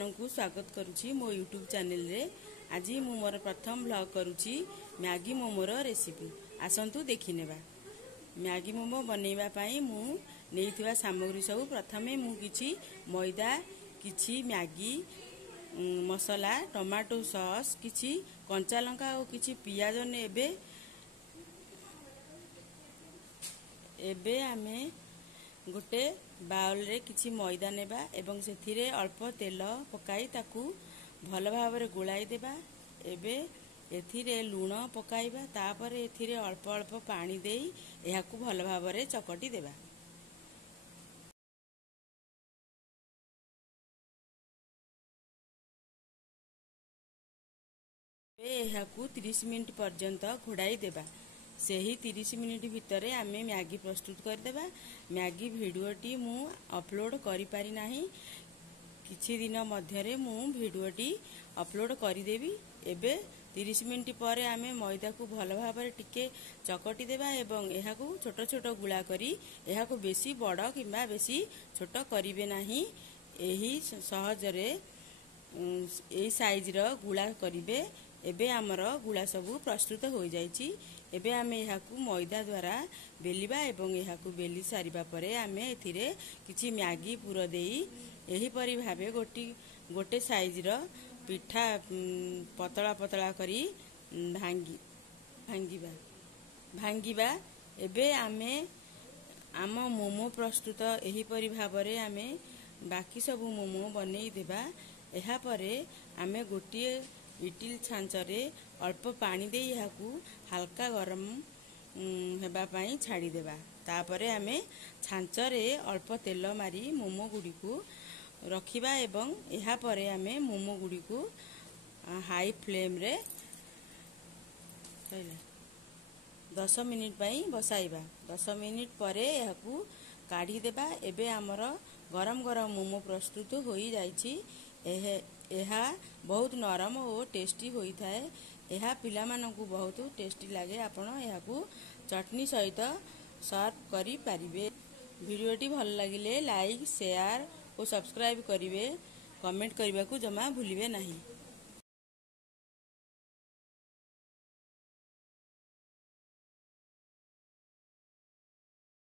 को स्वागत करुच्ची मो यूट्यूब चैनल रे। आज मु मोर प्रथम ब्लॉग करुच्ची मैगी मोमोर रेसिपी। आसंतु देखि नेबा। मैगी मोमो बनैबा पई मु नेइथिबा सामग्री सब प्रथमे मु किछि मैदा, किछि मैगी मसला, टमाटो सॉस, किछि कंचा लंका और किछि पियाज नेबे। एबे आमे गोटे बाउल रे किछि मैदा नेबा एवं सेथिरे अल्प तेल पकाई ताकू भल भाबरे गोलाई देबा। एबे एथिरे लूण पकाइबा, तापरे एथिरे अल्प अल्प पानी देई एहाकू भल भाबरे चकटी देबा। एहाकू 30 मिनिट पर्यंत घोड़ाई देबा। सेही 30 मिनिट भितरे आमे मैगी प्रस्तुत कर देबा। मैगी वीडियोटी मु अपलोड करि पारि नाही, किछि दिन मध्यरे मु वीडियोटी अपलोड करि देबी। एबे 30 मिनिट परे आमे मैदा को भल भाबरे टिके चकटी देबा एवं एहाकू छोट छोट गुळा करी एहाकू बेसी बड़ किंबा बेसी छोट करिवे नाही। एही सहजरे एई साइज रो गुळा करिवे। एबे आमर गुळा सबु प्रस्तुत हो जाइछि। एबे आमे एहाकू मैदा द्वारा बेलिबा एवं एहाकू बेली सारिबा परे आमे एथिरे किछि मैगी पुर देई एही परि भाबे गोटे साइज रो पिठा पतला पतला करी भांगीबा। एबे आमे आम मोमो प्रस्तुत एही परि भाबरे आमे बाकी सब मोमो बनेई देबा। एहा परे आमे गोटिए इटिल छांचरे अल्प पानी दे एहाकू हल्का गरम हेबा पई छाड़ी देबा। तापरे आमे छांचरे अल्प तेल मारी मोमो गुडी को रखिबा एवं एहा परे आमे मोमो गुडी को हाई फ्लेम रे 10 मिनिट पई बसाइबा। 10 मिनिट परे एहाकू काढ़ी देबा। एबे हमर गरम गरम मोमो प्रस्तुत होई जाइछि। एहा बहुत नरम और टेस्टी होई थाए। एहा पिला मानकू बहुत टेस्टी लागे। आपण एहाकू चटनी सहित सर्व करि पारिबे। वीडियोटी भल लागिले लाइक, शेयर और सब्सक्राइब करिवे। कमेंट करबा को जमा भूलिबे नाही।